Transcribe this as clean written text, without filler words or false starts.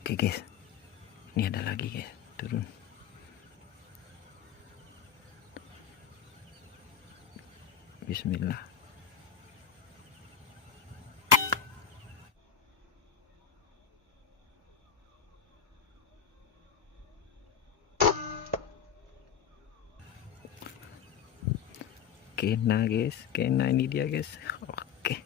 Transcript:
Oke guys, ini ada lagi guys, turun. Bismillah. Kena guys, kena, ini dia guys. Oke.